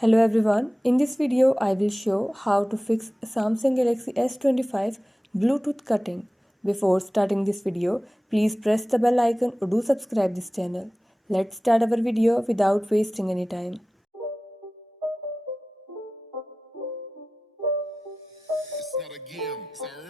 Hello everyone, in this video I will show how to fix Samsung Galaxy S25 Bluetooth cutting. Before starting this video, please press the bell icon or do subscribe this channel. Let's start our video without wasting any time. It's not a game, it's a